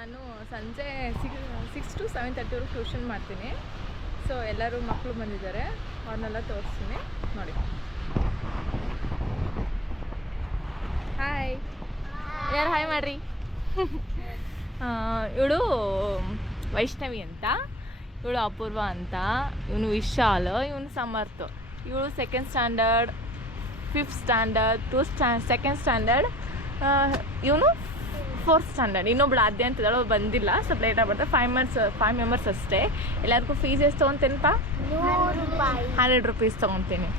ನಾನು ಸಂಜೆ six six to seven ತರ್ಟಿವರೆಗೂ ಟ್ಯೂಷನ್ ಮಾಡ್ತೀನಿ. ಸೊ ಎಲ್ಲರೂ ಮಕ್ಕಳು ಬಂದಿದ್ದಾರೆ. ಅವ್ರನ್ನೆಲ್ಲ ತೋರಿಸ್ತೀನಿ. ನೋಡಿ. ಹಾಯ್ ಯಾರು ಹಾಯ್ ಮಾಡ್ರಿ? ಇವಳು ವೈಷ್ಣವಿ ಅಂತ. ಇವಳು ಅಪೂರ್ವ ಅಂತ. ಇವನು ವಿಶಾಲ್ ಇವನು ಸಮರ್ಥ. ಇವಳು second standard fifth standard to ಸ್ಟ್ಯಾ second standard ಇವನು ಫೋರ್ತ್ ಸ್ಟ್ಯಾಂಡರ್ಡ್ ಇನ್ನೊಬ್ಳು ಆದ್ಯ ಅಂತಿದ್ದಾಳೆ ಅವ್ರು ಬಂದಿಲ್ಲ. ಸ್ವಲ್ಪ ಲೇಟ್ ಆಗುತ್ತೆ ಫೈವ್ ಮೆಂಬರ್ಸ್ ಫೈವ್ ಮೆಂಬರ್ಸ್ ಅಷ್ಟೇ. ಎಲ್ಲರಿಗೂ ಫೀಸ್ ಎಷ್ಟು ತೊಗೊತೀನಪ್ಪ? Hundred rupees ತೊಗೊತೀನಿ.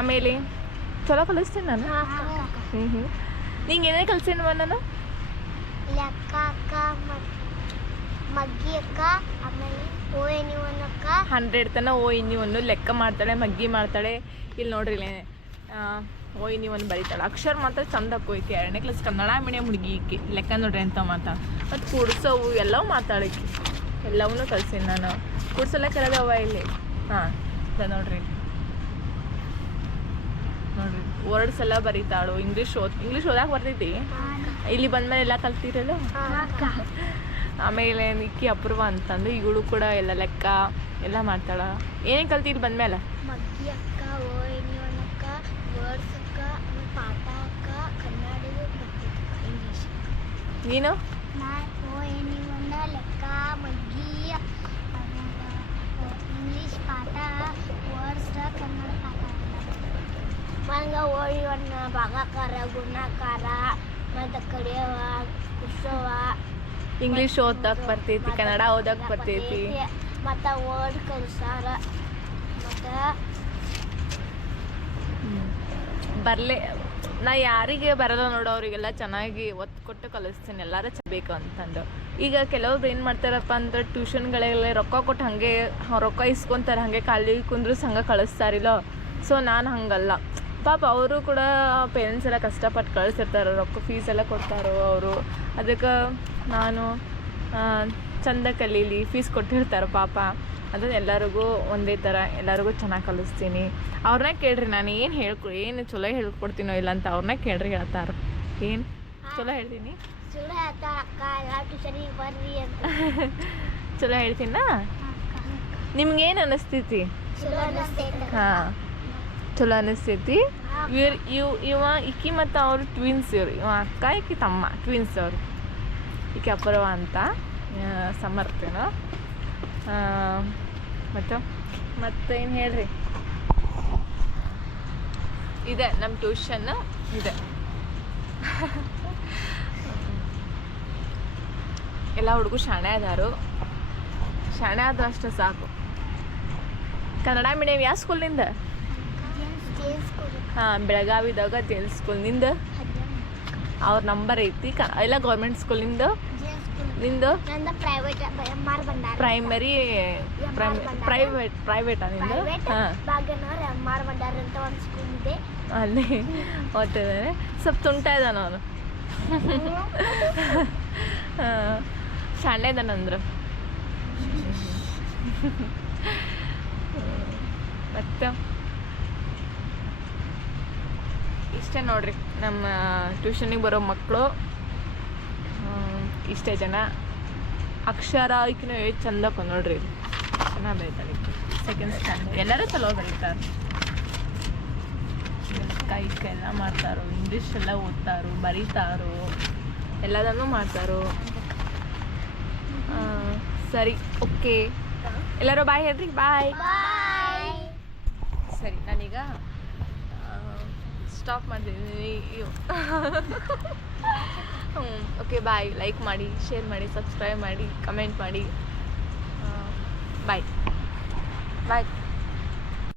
ಆಮೇಲೆ, ಚಲೋ ಕಲಿಸ್ತೀನಿ ನಾನು. ಹ್ಞೂ ಹ್ಞೂ ನಿಂಗೆ ಏನೇ ಕಲ್ಸೀನಿ ನಾನು? ಮಗ್ಗಿ ಅಕ್ಕ ಆಮೇಲೆ ಓ ಅಕ್ಕ ಹಂಡ್ರೆಡ್ ತನ ಓ ಇನ್ನಿವನ್ನು ಲೆಕ್ಕ ಮಾಡ್ತಾಳೆ, ಮಗ್ಗಿ ಮಾಡ್ತಾಳೆ. ಇಲ್ಲಿ ನೋಡ್ರಿ ಇಲ್ಲಿ ಆ, ಬರೀತಾಳ ಅಕ್ಷರ ಮಾತ್ರ ಚಂದ ಕೋಯ್ಕೆ ಎರಡನೇ ಕ್ಲಾಸ್ ಕನ್ನಡ ಮೀಡಿಯಂ ಹುಡುಗಿ ಈಕಿ. ಲೆಕ್ಕ ನೋಡ್ರಿ ಅಂತ ಮಾತಾ. ಮತ್ತು ಕುಡ್ಸೋವು ಎಲ್ಲವೂ ಮಾತಾಡಕ್ಕೆ. ಎಲ್ಲವನ್ನೂ ಕಲ್ಸೀನಿ ನಾನು. ಕುಡ್ಸಲ್ಲ ಕೆಲದವ ಇಲ್ಲಿ. ಹಾಂ ಇಲ್ಲ ನೋಡ್ರಿ. ನೋಡ್ರಿ. ವರ್ಡ್ಸ್ ಎಲ್ಲ ಬರೀತಾಳು. ಇಂಗ್ಲೀಷ್ ಓದ್ ಇಂಗ್ಲೀಷ್ ಓದಕ್ಕೆ ಬರ್ತೈತಿ ಇಲ್ಲಿ ಬಂದ್ಮೇಲೆ ಎಲ್ಲ ಕಲ್ತಿರಲ್ಲ? ಆಮೇಲೆ ನಿಕ್ಕಿ ಅಪೂರ್ವ ಅಂತಂದು ಇವಳು ಕೂಡ ಎಲ್ಲ ಲೆಕ್ಕ ಎಲ್ಲ ಮಾಡ್ತಾಳ. ಏನೇನು ಕಲ್ತಿದ್ದು ಬಂದ್ಮೇಲೆ ಮಗ್ಗಿ ಅಕ್ಕ ಪಾಠ ಅಕ್ಕ ವರ್ಡ್ಸ್ ಅಕ್ಕ ಆಮೇಲೆ ಪಾಠ ಅಕ್ಕ ಕನ್ನಡ ಇಂಗ್ಲೀಷ್ ನೀನು ನಾ ಓ ಎನ್ನಿವನ್ನ ಲೆಕ್ಕ ಮಗ್ಗಿ ಇಂಗ್ಲೀಷ್ ಪಾಠ ವರ್ಡ್ಸ್ ಕನ್ನಡ ಪಾಠ. ಮಂಗ ಓಳಿವನ್ನ ಭಾಗಾಕಾರ ಗುಣಾಕಾರ ಮತ್ತು ಕಡಿಯವ ಕುಸವ ಇಂಗ್ಲೀಷ್ ಓದಕ್ಕೆ ಬರ್ತೈತಿ ಕನ್ನಡ ಓದಕ್ಕೆ ಬರ್ತೈತಿ. ಮತ್ತು ವರ್ಡ್ ಕಲ್ಸಾರ. ಮತ್ತು ಬರಲೇ, ನಾ ಯಾರಿಗೆ ಬರಲ್ಲ ನೋಡೋ, ಅವರಿಗೆಲ್ಲ ಚೆನ್ನಾಗಿ ಒತ್ತು ಕೊಟ್ಟು ಕಲಿಸ್ತೀನಿ, ಎಲ್ಲರೂ ಬೇಕು ಅಂತಂದು. ಈಗ ಕೆಲವೊಬ್ರು ಏನು ಮಾಡ್ತಾರಪ್ಪ ಅಂದ್ರೆ ಟ್ಯೂಷನ್ಗಳೆಲ್ಲ ರೊಕ್ಕ ಕೊಟ್ಟು ಹಾಗೆ, ರೊಕ್ಕ ಇಸ್ಕೊಂತಾರೆ, ಹಾಗೆ ಖಾಲಿ ಕುಂದ್ರು ಹಂಗೆ ಕಳಿಸ್ತಾರಿಲ್ಲೋ. ಸೊ ನಾನು ಹಂಗಲ್ಲ. ಪಾಪ ಅವರು ಕೂಡ ಪೇರೆಂಟ್ಸ್ ಎಲ್ಲ ಕಷ್ಟಪಟ್ಟು ಕಳಿಸಿರ್ತಾರೆ, ರೊಕ್ಕ ಫೀಸ್ ಎಲ್ಲ ಕೊಡ್ತಾರೋ ಅವರು. ಅದಕ್ಕೆ ನಾನು ಚಂದ ಕಲೀಲಿ ಫೀಸ್ ಕೊಟ್ಟಿರ್ತಾರೆ ಪಾಪ. ಅದು ಎಲ್ಲರಿಗೂ ಒಂದೇ ಥರ ಎಲ್ಲರಿಗೂ ಚೆನ್ನಾಗಿ ಕಲಿಸ್ತೀನಿ. ಅವ್ರನ್ನ ಕೇಳ್ರಿ ನಾನು ಏನು ಹೇಳ್ಕೊ ಏನು ಚಲೋ ಹೇಳ್ಕೊಡ್ತೀನೋ ಇಲ್ಲ ಅಂತ ಅವ್ರನ್ನ ಕೇಳ್ರಿ ಹೇಳ್ತಾರೆ. ಏನು? ಚಲೋ ಹೇಳ್ತೀನಿ? ಚಲೋ ಹೇಳ್ತೀನ? ನಿಮ್ಗೇನು ಅನಿಸ್ತೈತಿ? ಹಾಂ. ಚಲೋ ಅನಿಸ್ತೈತಿ? ಇವ್ರು ಇವ್ ಇವ ಇಕ್ಕಿ ಮತ್ತು ಅವರು ಟ್ವಿನ್ಸ್ ಇವ್ರು. ಇವ ಅಕ್ಕ ಇಕ್ಕಿ ತಮ್ಮ ಟ್ವಿನ್ಸ್ ಅವರು. ಇಕ್ಕಿ ಅಪರವ ಅಂತ. ಸಮರ್ಥೇನೋ. ಮತ್ತು? ಮತ್ತೇನು ಹೇಳ್ರಿ. ಇದೆ ನಮ್ಮ ಟ್ಯೂಷನ್ ಇದೆ. ಎಲ್ಲ ಹುಡುಗರು ಶಾಣೆ ಅದಾರು. ಶಾಣೆ ಆದ್ರೆ ಅಷ್ಟು ಸಾಕು. ಕನ್ನಡ ಮೀಡಿಯಂ ಯಾವ ಸ್ಕೂಲಿಂದ ಹಾಂ ಬೆಳಗಾವಿದಾಗ ಜೈಲ್ ಸ್ಕೂಲ್ನಿಂದ ಅವ್ರ ನಂಬರ್ ಐತಿ. ಕ ಎಲ್ಲ ಗೌರ್ಮೆಂಟ್ ಸ್ಕೂಲಿಂದ ನಿಂದು? ಪ್ರೈಮರಿ ಪ್ರೈವೇಟ್ ಪ್ರೈವೇಟಾ ನಿಂದು? ಅಲ್ಲಿ ಓದ್ತಿದ್ದಾನೆ ಸ್ವಲ್ಪ ತುಂಟ ಇದ್ದಾನ ಅವನು. ಶಾಣೆ ಇದ್ದಾನಂದ್ರು ಮತ್ತು? ಇಷ್ಟೇ ನೋಡ್ರಿ. ನಮ್ಮ ಟ್ಯೂಷನಿಗೆ ಬರೋ ಮಕ್ಕಳು ಇಷ್ಟೇ ಜನ. ಅಕ್ಷರ ಎಷ್ಟು ಚಂದ ನೋಡ್ರಿ ಚೆನ್ನಾಗಿ ಬೆಳಿತಾಳೆ ಸೆಕೆಂಡ್ ಸ್ಟ್ಯಾಂಡರ್ಡ್ ಎಲ್ಲರೂ ಚಲೋ ಬೆಳಿತಾರೆ ಕೈ ಎಲ್ಲ ಮಾಡ್ತಾರೋ ಇಂಗ್ಲೀಷ್ ಎಲ್ಲ ಓದ್ತಾರೋ ಬರೀತಾರು. ಎಲ್ಲದನ್ನು ಮಾಡ್ತಾರೋ. ಸರಿ ಓಕೆ. ಎಲ್ಲರೂ ಬಾಯ್ ಹೇಳ್ರಿ ಬಾಯ್. ಸರಿ ನಾನೀಗ ಸ್ಟಾಪ್ ಮಾಡಿದ್ದೀನಿ ಓಕೆ ಬಾಯ್ ಲೈಕ್ ಮಾಡಿ ಶೇರ್ ಮಾಡಿ ಸಬ್ಸ್ಕ್ರೈಬ್ ಮಾಡಿ ಕಮೆಂಟ್ ಮಾಡಿ. Bye bye